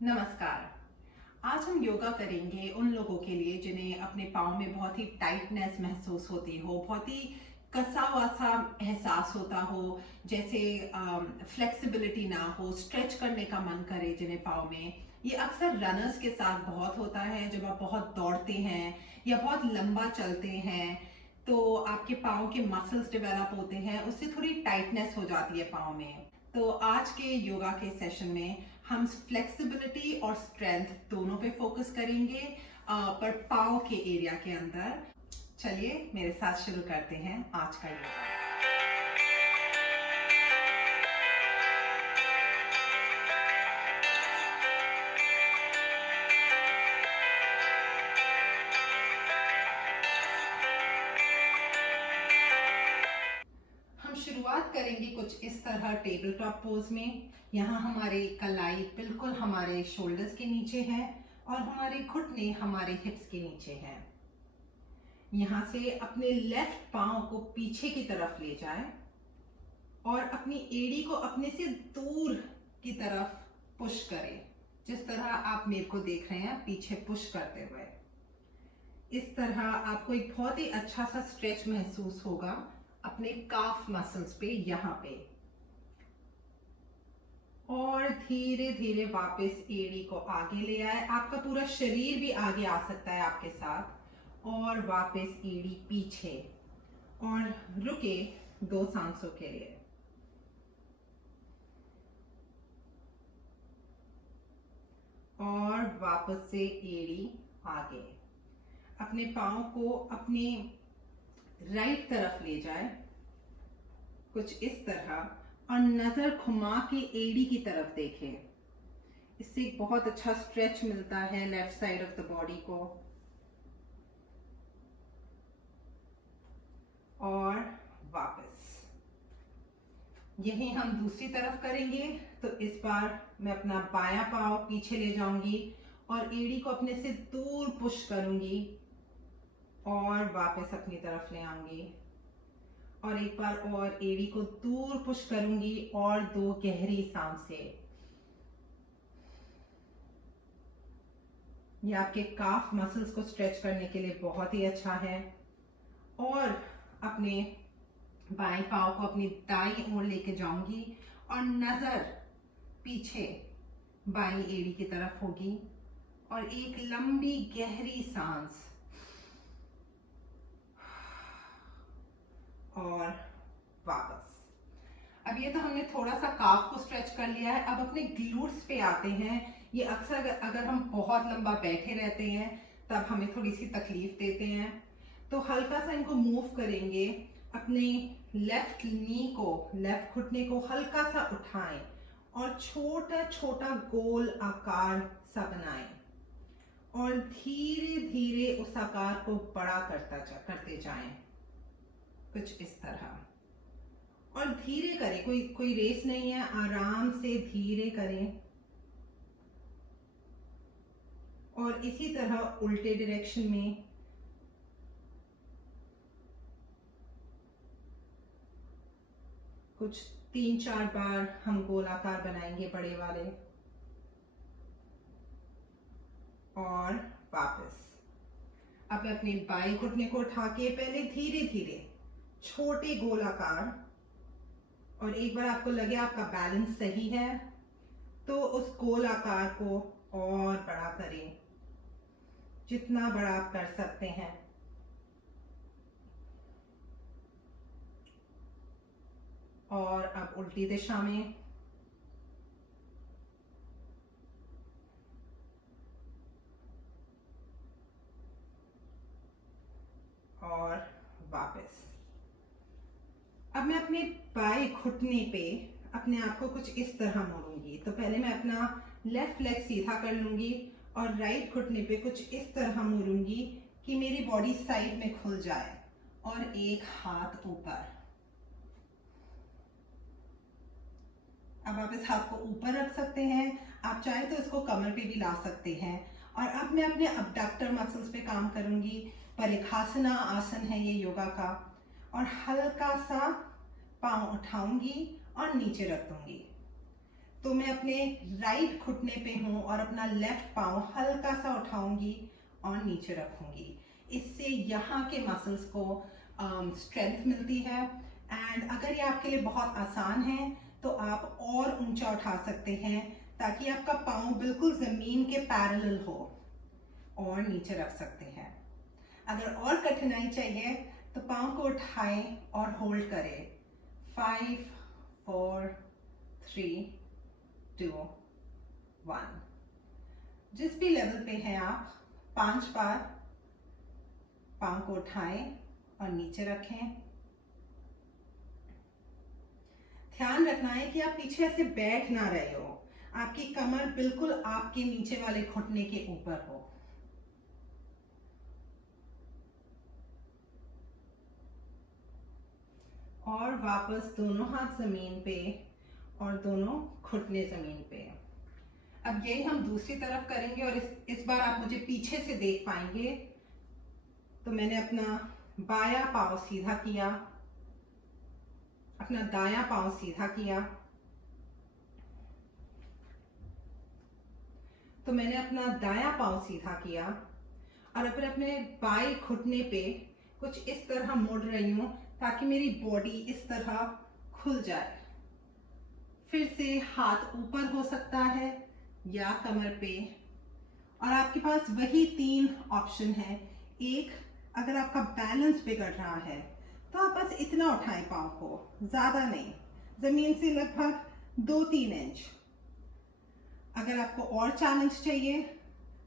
नमस्कार। आज हम योगा करेंगे उन लोगों के लिए जिन्हें अपने पाँव में बहुत ही टाइटनेस महसूस होती हो, बहुत ही कसा हुआ सा एहसास होता हो, जैसे फ्लेक्सिबिलिटी ना हो, स्ट्रेच करने का मन करे जिन्हें पाँव में। ये अक्सर रनर्स के साथ बहुत होता है। जब आप बहुत दौड़ते हैं या बहुत लंबा चलते हैं तो आपके पाँव के मसल्स डेवलप होते हैं, उससे थोड़ी टाइटनेस हो जाती है पाँव में। तो आज के योगा के सेशन में हम फ्लेक्सिबिलिटी और स्ट्रेंथ दोनों पे फोकस करेंगे, पर पाँव के एरिया के अंदर। चलिए मेरे साथ शुरू करते हैं आज का योगा। हम शुरुआत करेंगे कुछ इस तरह टेबल टॉप पोज में। यहाँ हमारे कलाई बिल्कुल हमारे शोल्डर्स के नीचे है और हमारे घुटने हमारे हिप्स के नीचे हैं। यहाँ से अपने लेफ्ट पाँव को पीछे की तरफ ले जाए और अपनी एड़ी को अपने से दूर की तरफ पुश करें, जिस तरह आप मेरे को देख रहे हैं पीछे पुश करते हुए। इस तरह आपको एक बहुत ही अच्छा सा स्ट्रेच महसूस होगा अपने काफ मसल्स पे, यहाँ पे। और धीरे धीरे वापस एड़ी को आगे ले आए। आपका पूरा शरीर भी आगे आ सकता है आपके साथ। और वापस एड़ी पीछे और रुके 2 सांसों के लिए। और वापस से एड़ी आगे। अपने पाँव को अपने राइट तरफ ले जाए कुछ इस तरह और नजर घुमा के एड़ी की तरफ देखें। इससे एक बहुत अच्छा स्ट्रेच मिलता है left side of the body को। और वापस यही हम दूसरी तरफ करेंगे। तो इस बार मैं अपना बायां पाँव पीछे ले जाऊंगी और एड़ी को अपने से दूर पुश करूंगी और वापस अपनी तरफ ले आऊंगी। और एक बार और एड़ी को दूर पुश करूंगी और 2 गहरी सांसें। ये आपके काफ मसल्स को स्ट्रेच करने के लिए बहुत ही अच्छा है। और अपने बाएं पाँव को अपनी दाईं ओर लेके जाऊंगी और नजर पीछे बाईं एड़ी की तरफ होगी और एक लंबी गहरी सांस। और वापस। अब ये तो हमने थोड़ा सा काफ को स्ट्रेच कर लिया है। अब अपने ग्लूट्स पे आते हैं। ये अक्सर अगर हम बहुत लंबा बैठे रहते हैं तब हमें थोड़ी सी तकलीफ देते हैं। तो हल्का सा इनको मूव करेंगे। अपने लेफ्ट नी को, लेफ्ट घुटने को हल्का सा उठाएं और छोटा छोटा गोल आकार सा बनाएं और धीरे धीरे उस आकार को बड़ा करते जाएं कुछ इस तरह। और धीरे करें, कोई रेस नहीं है, आराम से धीरे करें। और इसी तरह उल्टे डायरेक्शन में कुछ 3-4 बार हम गोलाकार बनाएंगे बड़े वाले। और वापस। अब अपने बाएं घुटने को उठा के पहले धीरे धीरे छोटे गोलाकार। और एक बार आपको लगे आपका बैलेंस सही है तो उस गोलाकार को और बड़ा करें, जितना बड़ा आप कर सकते हैं। और अब उल्टी दिशा में। और वापस। अब मैं अपने बाएं घुटने पे अपने आप को कुछ इस तरह मोड़ूंगी। तो पहले मैं अपना लेफ्ट लेग सीधा कर लूंगी और राइट घुटने पे कुछ इस तरह मोड़ूंगी कि मेरी बॉडी साइड में खुल जाए। और एक हाथ ऊपर। अब आप इस हाथ को ऊपर रख सकते हैं, आप चाहे तो इसको कमर पे भी ला सकते हैं। और अब मैं अपने अबडक्टर मसल्स पे काम करूंगी। परिखासना आसन है ये योगा का। और हल्का सा पाँव उठाऊंगी और नीचे रख दूंगी। तो मैं अपने राइट घुटने पे हूँ और अपना लेफ्ट पाँव हल्का सा उठाऊंगी और नीचे रखूंगी। इससे यहाँ के मसल्स को स्ट्रेंथ मिलती है। एंड अगर ये आपके लिए बहुत आसान है तो आप और ऊंचा उठा सकते हैं ताकि आपका पाँव बिल्कुल ज़मीन के पैरेलल हो, और नीचे रख सकते हैं। अगर और कठिनाई चाहिए तो पाँव को उठाएं और होल्ड करें। 5 4 3 2 1। जिस भी लेवल पे हैं आप 5 बार पाँव को उठाएं और नीचे रखें। ध्यान रखना है कि आप पीछे ऐसे बैठ ना रहे हो, आपकी कमर बिल्कुल आपके नीचे वाले घुटने के ऊपर हो। और वापस दोनों हाथ जमीन पे और दोनों घुटने जमीन पे। अब यही हम दूसरी तरफ करेंगे और इस बार आप मुझे पीछे से देख पाएंगे। तो मैंने अपना बायां पाँव सीधा किया, अपना दायां पाँव सीधा किया, तो मैंने अपना दायां पाँव सीधा किया और फिर अपने बाएं घुटने पे कुछ इस तरह मुड़ रही हूँ ताकि मेरी बॉडी इस तरह खुल जाए। फिर से हाथ ऊपर हो सकता है या कमर पे, और आपके पास वही 3 ऑप्शन है। एक, अगर आपका बैलेंस बिगड़ रहा है तो आप बस इतना उठाएं पाँव को, ज़्यादा नहीं, ज़मीन से लगभग 2-3 इंच। अगर आपको और चैलेंज चाहिए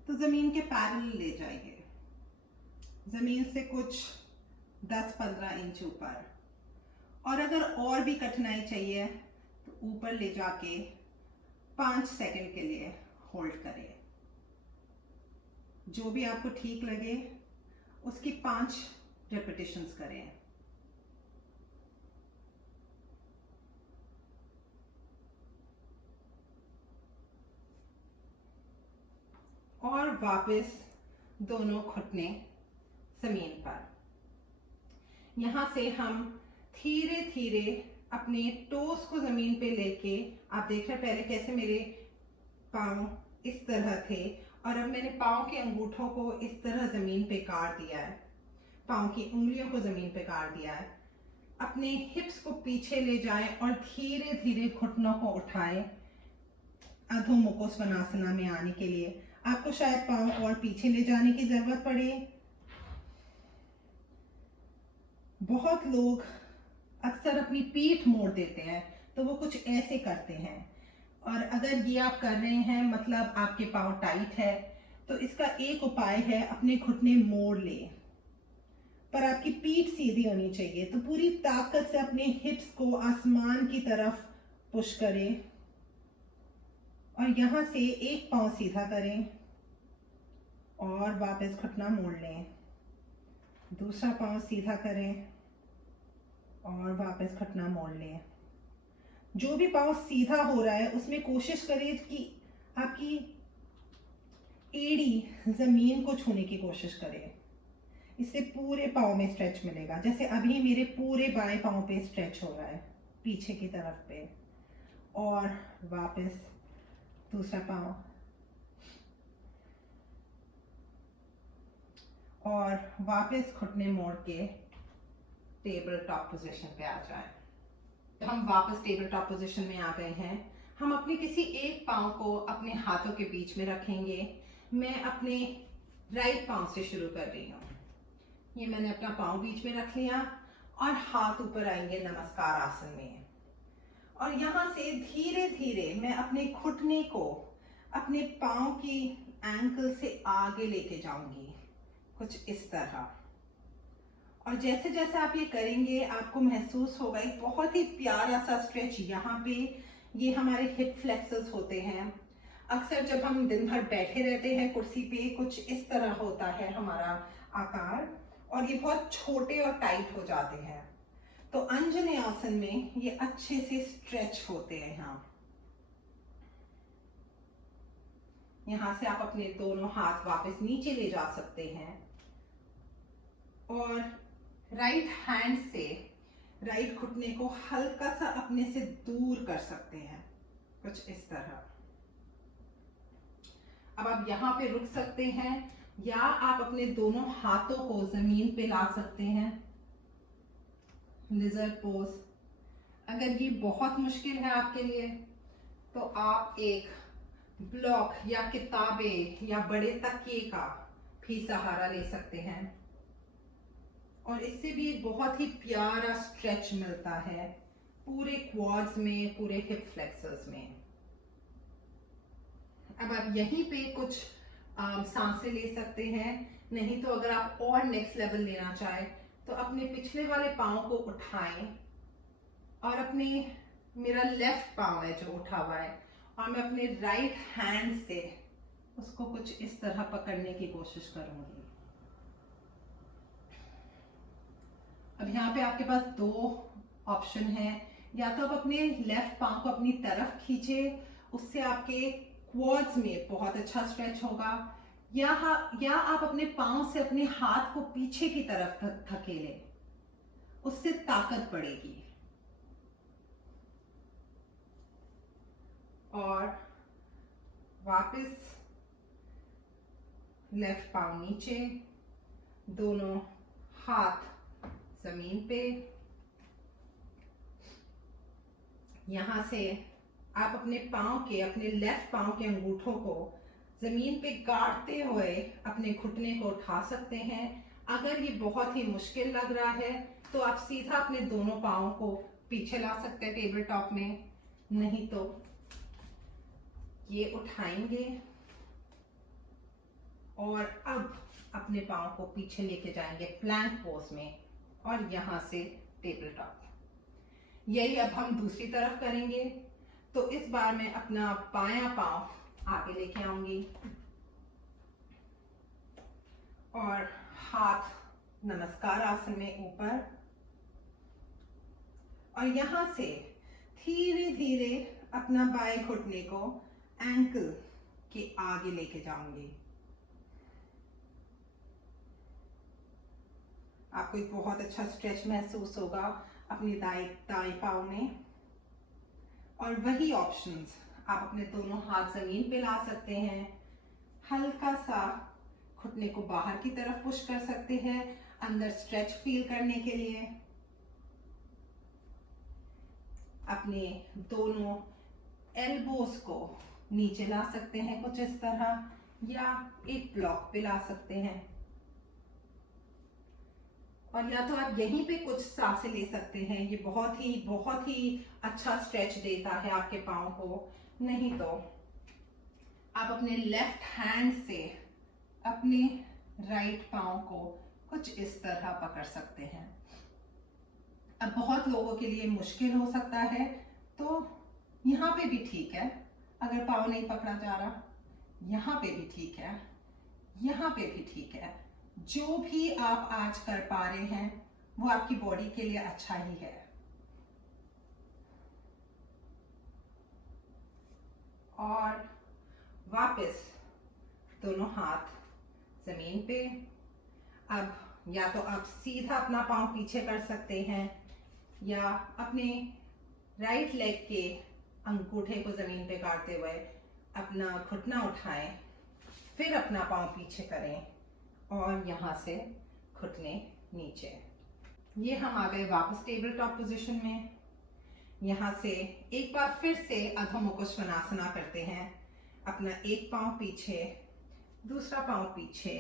तो ज़मीन के पैरेलल ले जाइए, ज़मीन से कुछ 10-15 इंच ऊपर। और अगर और भी कठिनाई चाहिए तो ऊपर ले जाके 5 सेकंड के लिए होल्ड करें। जो भी आपको ठीक लगे उसकी 5 रेपिटेशंस करें। और वापस दोनों घुटने जमीन पर। यहाँ से हम धीरे धीरे अपने टोस को जमीन पे लेके, आप देख रहे हैं पहले कैसे मेरे पाँव इस तरह थे और अब मैंने पाँव के अंगूठों को इस तरह जमीन पे काट दिया है, पाँव की उंगलियों को जमीन पे काट दिया है। अपने हिप्स को पीछे ले जाएं और धीरे धीरे घुटनों को उठाएं अधो मुखो स्वनासना में आने के लिए। आपको शायद पाँव और पीछे ले जाने की जरूरत पड़े। बहुत लोग अक्सर अपनी पीठ मोड़ देते हैं, तो वो कुछ ऐसे करते हैं। और अगर ये आप कर रहे हैं मतलब आपके पाँव टाइट है, तो इसका एक उपाय है अपने घुटने मोड़ ले, पर आपकी पीठ सीधी होनी चाहिए। तो पूरी ताकत से अपने हिप्स को आसमान की तरफ पुश करें और यहाँ से एक पाँव सीधा करें और वापस घुटना मोड़ लें। दूसरा पाँव सीधा करें और वापस घुटना मोड़ लें। जो भी पाँव सीधा हो रहा है उसमें कोशिश करें कि आपकी एड़ी जमीन को छूने की कोशिश करें। इससे पूरे पाँव में स्ट्रेच मिलेगा। जैसे अभी मेरे पूरे बाएं पाँव पे स्ट्रेच हो रहा है पीछे की तरफ पे। और वापस दूसरा पाँव और वापस घुटने मोड़ के टेबल टॉप पोजीशन पे आ जाएं। हम वापस टेबल टॉप पोजीशन में आ गए हैं। हम अपने किसी एक पाँव को अपने हाथों के बीच में रखेंगे। मैं अपने राइट पाँव से शुरू कर रही हूँ। ये मैंने अपना पाँव बीच में रख लिया और हाथ ऊपर आएंगे नमस्कार आसन में। और यहाँ से धीरे धीरे मैं अपने घुटने को अपने पाँव की एंकल से आगे लेके जाऊंगी, कुछ इस तरह। और जैसे जैसे आप ये करेंगे आपको महसूस होगा एक बहुत ही प्यारा सा स्ट्रेच यहाँ पे। ये हमारे हिप फ्लेक्सर्स होते हैं। अक्सर जब हम दिन भर बैठे रहते हैं कुर्सी पे, कुछ इस तरह होता है हमारा आकार और ये बहुत छोटे और टाइट हो जाते हैं। तो अंजने आसन में ये अच्छे से स्ट्रेच होते हैं। यहाँ से आप अपने दोनों हाथ वापस नीचे ले जा सकते हैं और राइट हैंड से राइट घुटने को हल्का सा अपने से दूर कर सकते हैं। कुछ इस तरह। अब आप यहाँ पे रुक सकते हैं या आप अपने दोनों हाथों को जमीन पे ला सकते हैं, लिजर्ड पोज। अगर ये बहुत मुश्किल है आपके लिए तो आप एक ब्लॉक या किताबें या बड़े तकिए का भी सहारा ले सकते हैं, और इससे भी एक बहुत ही प्यारा स्ट्रेच मिलता है पूरे क्वाड्स में, पूरे हिप फ्लेक्सर्स में। अब आप यहीं पे कुछ सांसें ले सकते हैं, नहीं तो अगर आप और नेक्स्ट लेवल लेना चाहें तो अपने पिछले वाले पाँव को उठाएं और अपने, मेरा लेफ्ट पाँव है जो उठा हुआ है, और मैं अपने राइट हैंड से उसको कुछ इस तरह पकड़ने की कोशिश करूंगी। अब यहाँ पे आपके पास दो ऑप्शन है, या तो आप अपने लेफ्ट पाँव को अपनी तरफ खींचे, उससे आपके क्वाड्स में बहुत अच्छा स्ट्रेच होगा, या आप अपने पाँव से अपने हाथ को पीछे की तरफ धकेलें, उससे ताकत बढ़ेगी। और वापस लेफ्ट पाँव नीचे, दोनों हाथ जमीन पे। यहां से आप अपने पाँव के, अपने लेफ्ट पाँव के अंगूठों को जमीन पे गाड़ते हुए अपने घुटने को उठा सकते हैं। अगर ये बहुत ही मुश्किल लग रहा है तो आप सीधा अपने दोनों पाँव को पीछे ला सकते हैं टेबल टॉप में, नहीं तो ये उठाएंगे और अब अपने पाँव को पीछे लेके जाएंगे प्लैंक पोज में, और यहां से टेबल टॉप। यही अब हम दूसरी तरफ करेंगे। तो इस बार मैं अपना बायां पाँव आगे लेके आऊंगी और हाथ नमस्कार आसन में ऊपर, और यहां से धीरे धीरे अपना बाएं घुटने को एंकल के आगे लेके जाऊंगी। आपको एक बहुत अच्छा स्ट्रेच महसूस होगा अपने दाएं पाँव में। और वही ऑप्शंस आप अपने दोनों हाथ जमीन पे ला सकते हैं, हल्का सा घुटने को बाहर की तरफ पुश कर सकते हैं अंदर स्ट्रेच फील करने के लिए। अपने दोनों एल्बोस को नीचे ला सकते हैं कुछ इस तरह, या एक ब्लॉक पे ला सकते हैं, और या तो आप यहीं पे कुछ सांसें ले सकते हैं। ये बहुत ही अच्छा स्ट्रेच देता है आपके पाँव को। नहीं तो आप अपने लेफ्ट हैंड से अपने राइट पाँव को कुछ इस तरह पकड़ सकते हैं। अब बहुत लोगों के लिए मुश्किल हो सकता है, तो यहाँ पे भी ठीक है अगर पाँव नहीं पकड़ा जा रहा, यहाँ पे भी ठीक है, यहाँ पे भी ठीक है। जो भी आप आज कर पा रहे हैं वो आपकी बॉडी के लिए अच्छा ही है। और वापस दोनों हाथ जमीन पे। अब या तो आप सीधा अपना पाँव पीछे कर सकते हैं, या अपने राइट लेग के अंगूठे को जमीन पे गाड़ते हुए अपना घुटना उठाएं, फिर अपना पाँव पीछे करें और यहाँ से घुटने नीचे। ये हम आ गए वापस टेबल टॉप पोजीशन में। यहाँ से एक बार फिर से अधो मुखो स्वनासना करते हैं। अपना एक पाँव पीछे, दूसरा पाँव पीछे,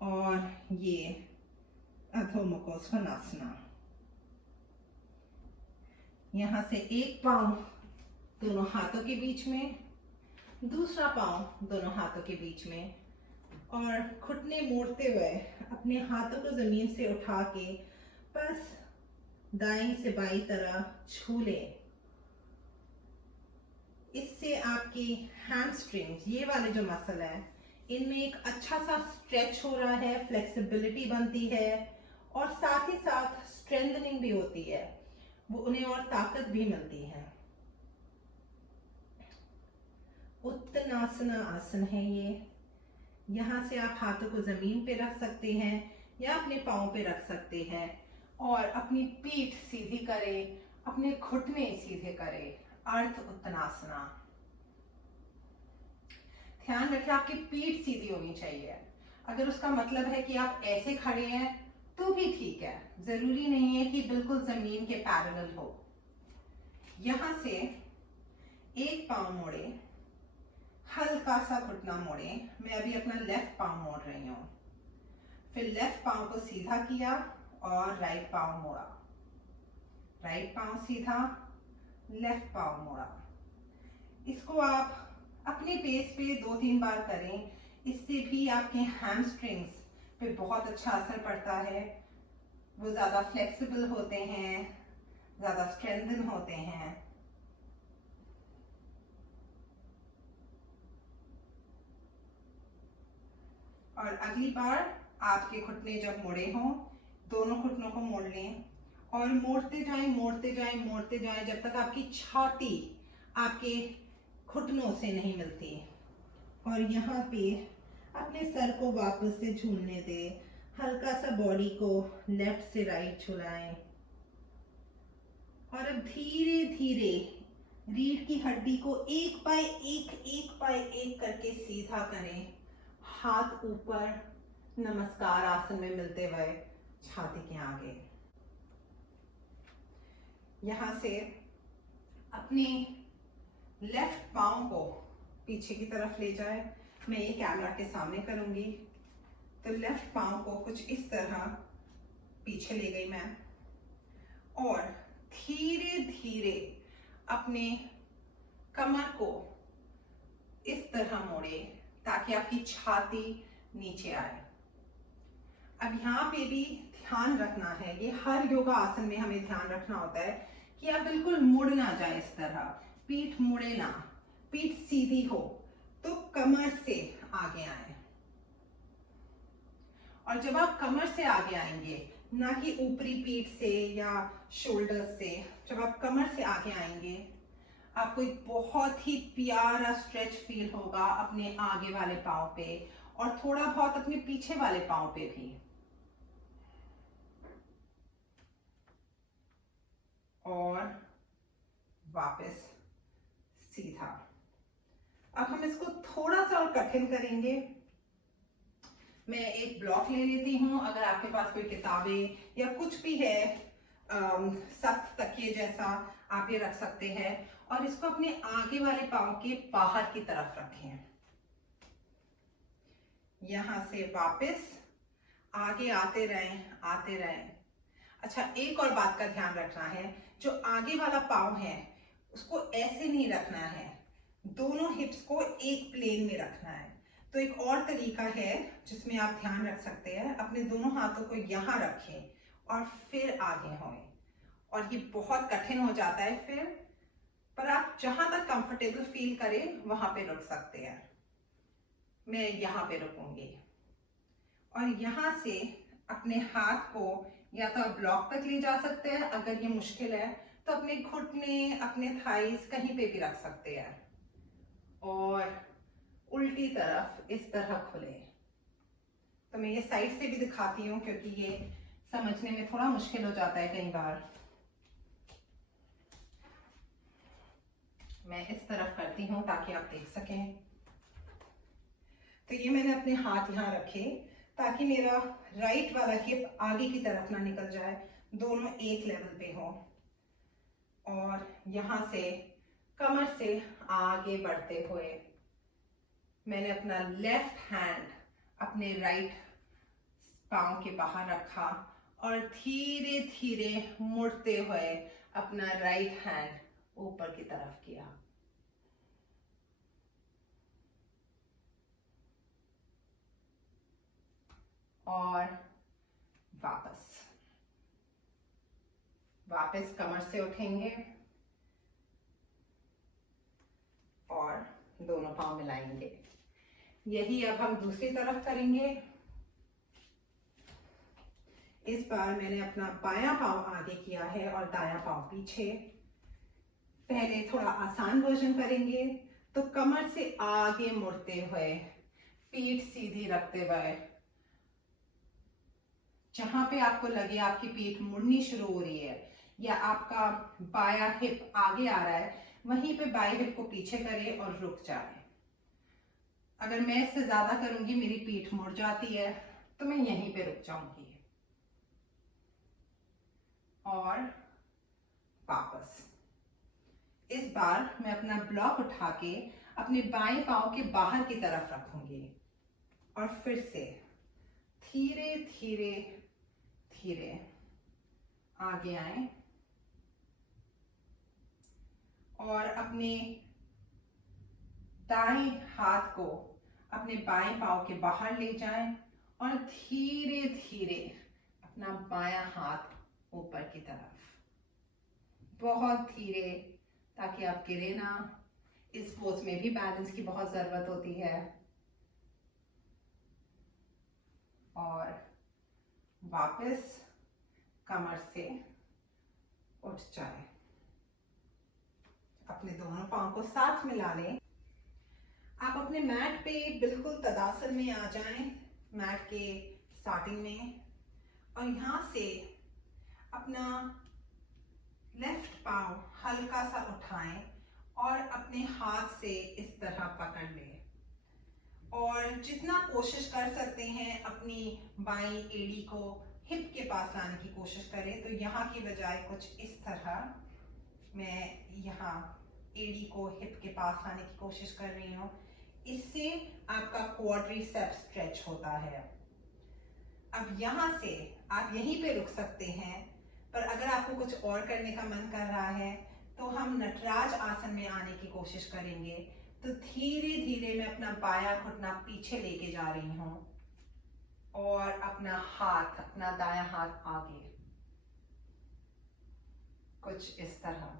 और ये अधो मुखो स्वनासना। यहाँ से एक पाँव दोनों हाथों के बीच में, दूसरा पाँव दोनों हाथों के बीच में, और घुटने मोड़ते हुए अपने हाथों को जमीन से उठा के बस दाईं से बाईं तरफ छू लें। इससे आपकी हैमस्ट्रिंग्स, ये वाले जो मसल है, इनमें एक अच्छा सा स्ट्रेच हो रहा है, फ्लेक्सिबिलिटी बनती है, और साथ ही साथ स्ट्रेंथनिंग भी होती है, वो उन्हें और ताकत भी मिलती है। उत्तनासना आसन है ये। यहाँ से आप हाथों को जमीन पे रख सकते हैं या अपने पाँव पे रख सकते हैं, और अपनी पीठ सीधी करें, अपने घुटने सीधे करें। अर्ध उत्तनासना। ध्यान रखें आपकी पीठ सीधी होनी चाहिए। अगर उसका मतलब है कि आप ऐसे खड़े हैं तो भी ठीक है, जरूरी नहीं है कि बिल्कुल जमीन के पैरेलल हो। यहां से एक पांव मोड़े, हल्का सा घुटना मोड़े। मैं अभी अपना लेफ्ट पांव मोड़ रही हूं, फिर लेफ्ट पांव को सीधा किया और राइट पांव मोड़ा, राइट पांव सीधा, लेफ्ट पांव मोड़ा। इसको आप अपने पेस पे 2-3 बार करें, इससे भी आपके हैमस्ट्रिंग्स पे बहुत अच्छा असर पड़ता है। वो ज़्यादा फ्लेक्सिबल होते हैं, ज़्यादा स्ट्रेंथन होते हैं। और अगली बार आपके घुटने जब मुड़े हों, दोनों घुटनों को मोड़ लें और मोड़ते जाएं, मोड़ते जाएं, मोड़ते जाएं जब तक आपकी छाती आपके घुटनों से नहीं मिलती। और यहाँ पे अपने सर को वापस से झूलने दें, हल्का सा बॉडी को लेफ्ट से राइट झुलाएं और अब धीरे धीरे रीढ़ की हड्डी को एक बाय एक करके सीधा करें, हाथ ऊपर, नमस्कार आसन में मिलते हुए छाती के आगे। यहां से अपने लेफ्ट पांव को पीछे की तरफ ले जाए। मैं ये कैमरा के सामने करूंगी, तो लेफ्ट पांव को कुछ इस तरह पीछे ले गई मैं और धीरे धीरे अपने कमर को इस तरह मोड़े ताकि आपकी छाती नीचे आए। अब यहाँ पे भी ध्यान रखना है, ये हर योगा आसन में हमें ध्यान रखना होता है कि आप बिल्कुल मुड़ ना जाए इस तरह, पीठ मुड़े ना, पीठ सीधी हो तो कमर से आगे आए। और जब आप कमर से आगे आएंगे, ना कि ऊपरी पीठ से या शोल्डर से, जब आप कमर से आगे आएंगे आपको एक बहुत ही प्यारा स्ट्रेच फील होगा अपने आगे वाले पांव पे और थोड़ा बहुत अपने पीछे वाले पांव पे भी। और वापस सीधा। अब हम इसको थोड़ा सा और कठिन करेंगे। मैं एक ब्लॉक ले लेती हूँ, अगर आपके पास कोई किताबें या कुछ भी है, सख्त तकिए जैसा आप ये रख सकते हैं और इसको अपने आगे वाले पांव के बाहर की तरफ रखें। यहां से वापस आगे आते रहें, आते रहें। अच्छा, एक और बात का ध्यान रखना है, जो आगे वाला पांव है उसको ऐसे नहीं रखना है, दोनों हिप्स को एक प्लेन में रखना है। तो एक और तरीका है जिसमें आप ध्यान रख सकते हैं, अपने दोनों हाथों को यहाँ रखें और फिर आगे होएं। और ये बहुत कठिन हो जाता है फिर, पर आप जहां तक कंफर्टेबल फील करें वहां पे रुक सकते हैं। मैं यहाँ पे रुकूंगी और यहाँ से अपने हाथ को या तो आप ब्लॉक तक ले जा सकते हैं, अगर ये मुश्किल है तो अपने घुटने, अपने थाइस कहीं पे भी रख सकते हैं और उल्टी तरफ इस तरह खुले। तो मैं ये साइड से भी दिखाती हूँ क्योंकि ये समझने में थोड़ा मुश्किल हो जाता है कई बार। मैं इस तरफ करती हूँ ताकि आप देख सकें। तो ये मैंने अपने हाथ यहाँ रखे ताकि मेरा राइट वाला हिप आगे की तरफ ना निकल जाए, दोनों एक लेवल पे हो। और यहाँ से कमर से आगे बढ़ते हुए मैंने अपना लेफ्ट हैंड अपने राइट पांव के बाहर रखा और धीरे धीरे मुड़ते हुए अपना राइट हैंड ऊपर की तरफ किया। और वापस कमर से उठेंगे और दोनों पांव मिलाएंगे। यही अब हम दूसरी तरफ करेंगे। इस बार मैंने अपना बायां पांव आगे किया है और दायां पांव पीछे। पहले थोड़ा आसान वर्जन करेंगे, तो कमर से आगे मुड़ते हुए, पीठ सीधी रखते हुए, जहां पे आपको लगे आपकी पीठ मुड़नी शुरू हो रही है या आपका बायां हिप आगे आ रहा है, वहीं पे बाएं हिप को पीछे करें और रुक जाए। अगर मैं इससे ज्यादा करूंगी मेरी पीठ मुड़ जाती है, तो मैं यहीं पे रुक जाऊंगी। और वापस। इस बार मैं अपना ब्लॉक उठा के अपने बाएं पांव के बाहर की तरफ रखूंगी और फिर से धीरे धीरे धीरे आगे आए और अपने दाएं हाथ को अपने बाएं पांव के बाहर ले जाएं और धीरे धीरे अपना बायां हाथ ऊपर की तरफ, बहुत धीरे, ताकि आप गिरे ना। इस पोज में भी बैलेंस की बहुत जरूरत होती है। और वापस कमर से उठ जाए। अपने दोनों पांव को साथ मिला लें। आप अपने मैट पे बिल्कुल तदासन में आ जाएं, मैट के स्टार्टिंग में, और यहां से अपना लेफ्ट पांव हल्का सा उठाएं और अपने हाथ से इस तरह पकड़ लें। और जितना कोशिश कर सकते हैं अपनी बाईं एड़ी को हिप के पास लाने की कोशिश करें। तो यहाँ की बजाय कुछ इस तरह मैं यहाँ एड़ी को हिप के पास लाने की कोशिश कर रही हूँ। इससे आपका क्वाड्रिसेप्स स्ट्रेच होता है। अब यहाँ से आप यहीं पे रुक सकते हैं, पर अगर आपको कुछ और करने का मन कर रहा है तो हम नटराज आसन में आने की कोशिश करेंगे। तो धीरे धीरे मैं अपना बायां घुटना पीछे लेके जा रही हूँ और अपना हाथ, अपना दायां हाथ आगे, कुछ इस तरह।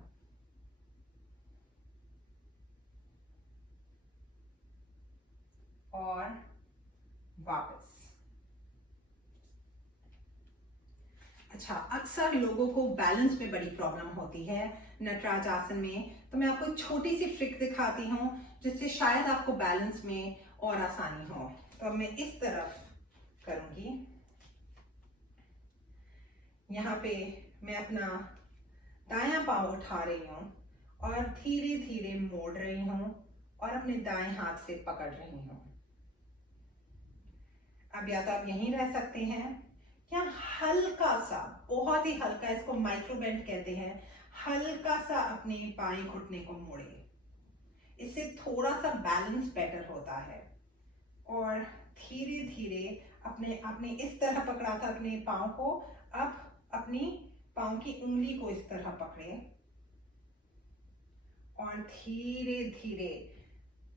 और वापस। अच्छा, अक्सर लोगों को बैलेंस में बड़ी प्रॉब्लम होती है नटराज आसन में, तो मैं आपको छोटी सी ट्रिक दिखाती हूँ जिससे शायद आपको बैलेंस में और आसानी हो। तो अब मैं इस तरफ करूंगी। यहाँ पे मैं अपना दायां पांव उठा रही हूँ और धीरे धीरे मोड़ रही हूँ और अपने दाएं हाथ से पकड़ रही हूँ। अब या तो आप यहीं रह सकते हैं या हल्का सा, बहुत ही हल्का, इसको माइक्रो बेंड कहते हैं, हल्का सा अपने बाएं घुटने को मोड़े। इससे थोड़ा सा बैलेंस बेटर होता है। और धीरे धीरे आपने इस तरह पकड़ा था अपने पांव को, अब अपनी पांव की उंगली को इस तरह पकड़े और धीरे धीरे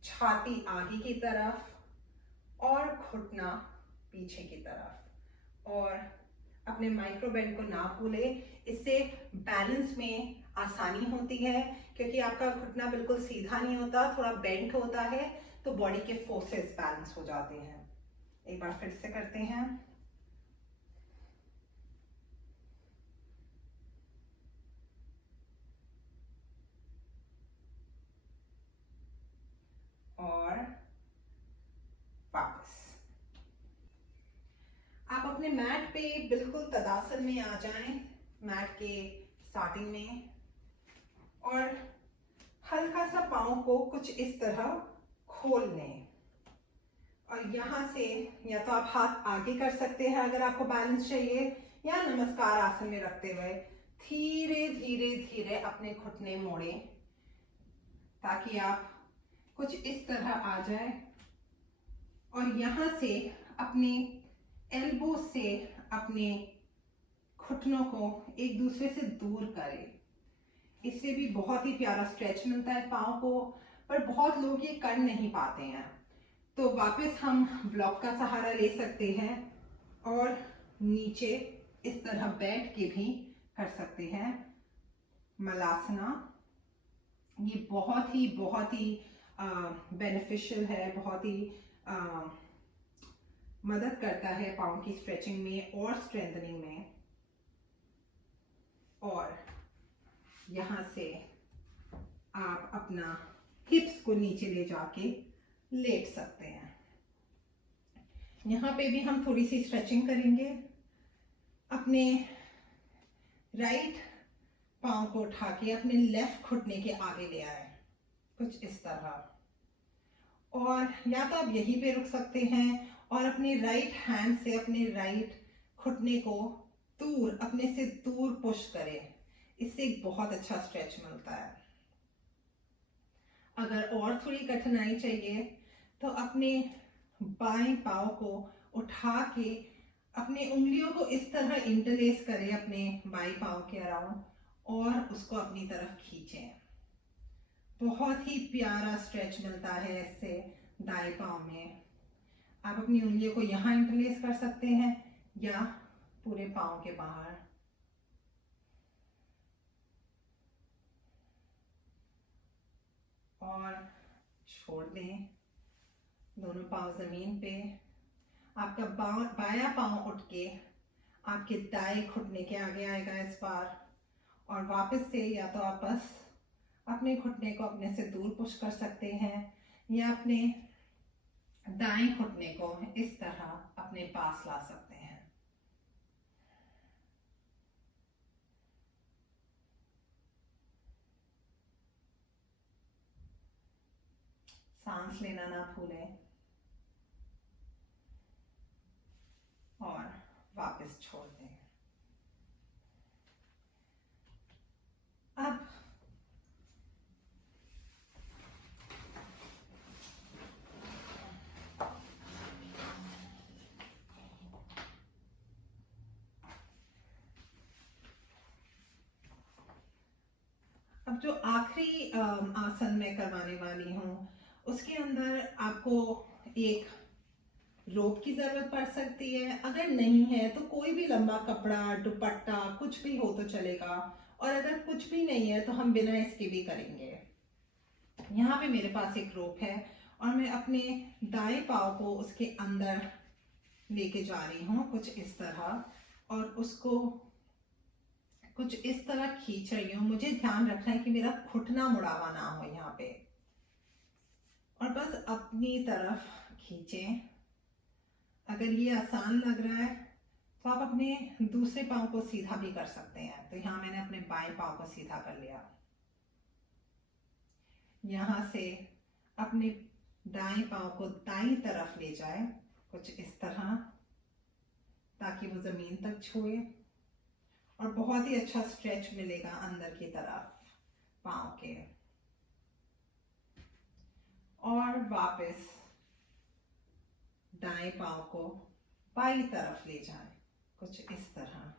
छाती आगे की तरफ और घुटना पीछे की तरफ। और अपने माइक्रो बेंड को ना भूलें, इससे बैलेंस में आसानी होती है, क्योंकि आपका घुटना बिल्कुल सीधा नहीं होता, थोड़ा बेंट होता है, तो बॉडी के फोर्सेस बैलेंस हो जाते हैं। एक बार फिर से करते हैं। और वापस। आप अपने मैट पे बिल्कुल तदासन में आ जाएं, मैट के स्टार्टिंग में, और हल्का सा पाँव को कुछ इस तरह खोल लें। और यहाँ से या तो आप हाथ आगे कर सकते हैं अगर आपको बैलेंस चाहिए, या नमस्कार आसन में रखते हुए धीरे धीरे धीरे अपने घुटने मोड़ें ताकि आप कुछ इस तरह आ जाए। और यहाँ से अपने एल्बो से अपने घुटनों को एक दूसरे से दूर करें। इससे भी बहुत ही प्यारा स्ट्रेच मिलता है पाँव को, पर बहुत लोग ये कर नहीं पाते हैं। तो वापस हम ब्लॉक का सहारा ले सकते हैं और नीचे इस तरह बैठ के भी कर सकते हैं। मलासना, ये बहुत ही बेनिफिशियल है, बहुत ही मदद करता है पाँव की स्ट्रेचिंग में और स्ट्रेंथनिंग में। और यहाँ से आप अपना हिप्स को नीचे ले जाके लेट सकते हैं। यहाँ पे भी हम थोड़ी सी स्ट्रेचिंग करेंगे। अपने राइट पाँव को उठा के अपने लेफ्ट घुटने के आगे ले आए, कुछ इस तरह। और या तो आप यहीं पे रुक सकते हैं और अपने राइट हैंड से अपने राइट घुटने को दूर, अपने से दूर पुश करें। इससे एक बहुत अच्छा स्ट्रेच मिलता है। अगर और थोड़ी कठिनाई चाहिए तो अपने बाएं पाँव को उठा के अपने उंगलियों को इस तरह इंटरलेस करें अपने बाएं पाँव के अराउंड और उसको अपनी तरफ खींचें। बहुत ही प्यारा स्ट्रेच मिलता है इससे दाएं पाँव में। आप अपनी उंगलियों को यहाँ इंटरलेस कर सकते हैं या पूरे पाँव के बाहर। और छोड़ दें दोनों पाँव जमीन पे। आपका बायां पाँव उठ के आपके दाएं घुटने के आगे आएगा इस बार, और वापस से या तो आप बस अपने घुटने को अपने से दूर पुश कर सकते हैं या अपने दाएं घुटने को इस तरह अपने पास ला सकते हैं। सांस लेना ना भूलें और वापस छोड़ दें। अब जो आखिरी आसन मैं करवाने वाली हूँ उसके अंदर आपको एक रोप की जरूरत पड़ सकती है। अगर नहीं है तो कोई भी लंबा कपड़ा, दुपट्टा, कुछ भी हो तो चलेगा। और अगर कुछ भी नहीं है तो हम बिना इसके भी करेंगे। यहाँ पे मेरे पास एक रोप है और मैं अपने दाएं पाँव को उसके अंदर लेके जा रही हूँ कुछ इस तरह, और उसको कुछ इस तरह खींच रही हूँ। मुझे ध्यान रखना है कि मेरा घुटना मुड़ावा ना हो यहाँ पे, और बस अपनी तरफ खींचें। अगर ये आसान लग रहा है तो आप अपने दूसरे पाँव को सीधा भी कर सकते हैं। तो यहाँ मैंने अपने बाएं पाँव को सीधा कर लिया। यहाँ से अपने दाएं पाँव को दाईं तरफ ले जाए कुछ इस तरह, ताकि वो जमीन तक छुए, और बहुत ही अच्छा स्ट्रेच मिलेगा अंदर की तरफ पाँव के। और वापस दाएं पाँव को बाईं तरफ ले जाएं कुछ इस तरह।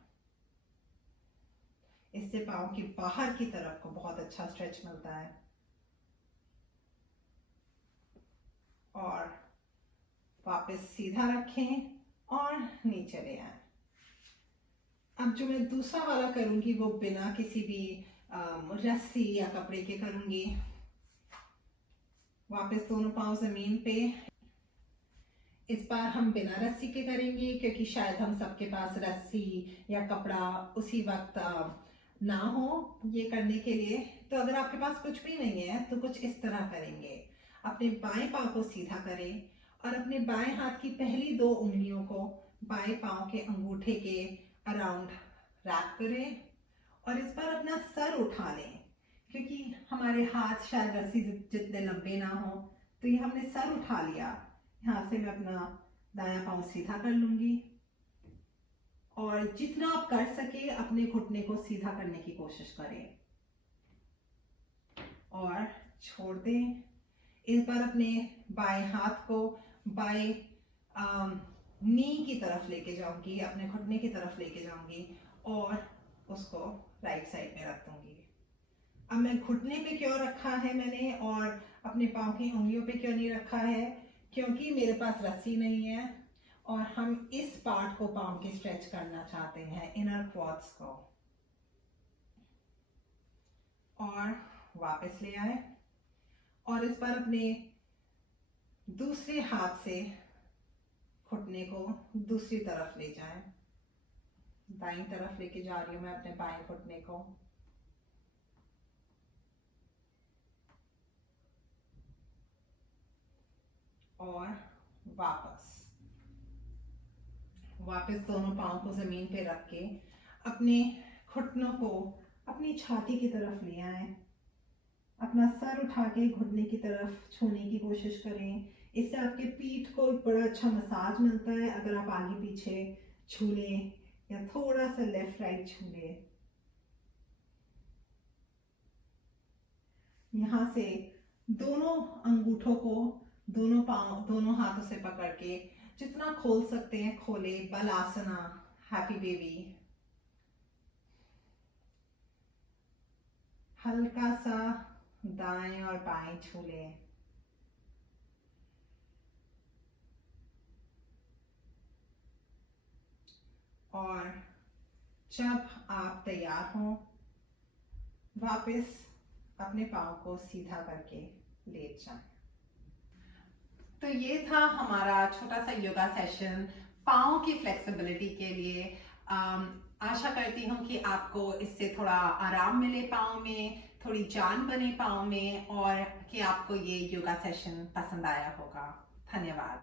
इससे पाँव की बाहर की तरफ को बहुत अच्छा स्ट्रेच मिलता है। और वापस सीधा रखें और नीचे ले आए। अब जो मैं दूसरा वाला करूंगी वो बिना किसी भी रस्सी या कपड़े के करूंगी। वापस दोनों पाँव जमीन पे। इस बार हम बिना रस्सी के करेंगे क्योंकि शायद हम सबके पास रस्सी या कपड़ा उसी वक्त ना हो ये करने के लिए। तो अगर आपके पास कुछ भी नहीं है तो कुछ इस तरह करेंगे। अपने बाएं पाँव को सीधा करें और अपने बाएं हाथ की पहली दो उंगलियों को बाएं पाँव के अंगूठे के अराउंड रैप करें, और इस बार अपना सर उठा लें क्योंकि हमारे हाथ शायद रस्सी जितने लंबे ना हो। तो ये हमने सर उठा लिया। यहाँ से मैं अपना दायां पाँव सीधा कर लूंगी, और जितना आप कर सके अपने घुटने को सीधा करने की कोशिश करें और छोड़ दें। इस बार अपने बाएं हाथ को बाएं नी की तरफ लेके जाऊंगी, अपने घुटने की तरफ लेके जाऊंगी और उसको राइट साइड में रख दूंगी। अब मैं घुटने पे क्यों रखा है मैंने और अपने पाँव की उंगलियों पे क्यों नहीं रखा है, क्योंकि मेरे पास रस्सी नहीं है और हम इस पार्ट को पाँव के स्ट्रेच करना चाहते हैं, इनर क्वाड्स को। और वापस ले आए और इस बार अपने दूसरे हाथ से घुटने को दूसरी तरफ ले जाएं। दाईं तरफ लेके जा रही हूं मैं अपने बाएं घुटने को। और वापस दोनों पाँव को जमीन पे रख के अपने घुटनों को अपनी छाती की तरफ ले आए। अपना सर उठा के घुटने की तरफ छूने की कोशिश करें। इससे आपके पीठ को एक बड़ा अच्छा मसाज मिलता है अगर आप आगे पीछे छू लें या थोड़ा सा लेफ्ट राइट छू लें। यहाँ से दोनों अंगूठों को दोनों पाँव दोनों हाथों से पकड़ के जितना खोल सकते हैं खोले। बलासना, हैप्पी बेबी। हल्का सा दाएं और बाएं छू लें। और जब आप तैयार हों वापस अपने पाँव को सीधा करके लेट जाएं। तो ये था हमारा छोटा सा योगा सेशन पाँव की फ्लेक्सिबिलिटी के लिए। आशा करती हूँ कि आपको इससे थोड़ा आराम मिले पाँव में, थोड़ी जान बने पाँव में, और कि आपको ये योगा सेशन पसंद आया होगा। धन्यवाद।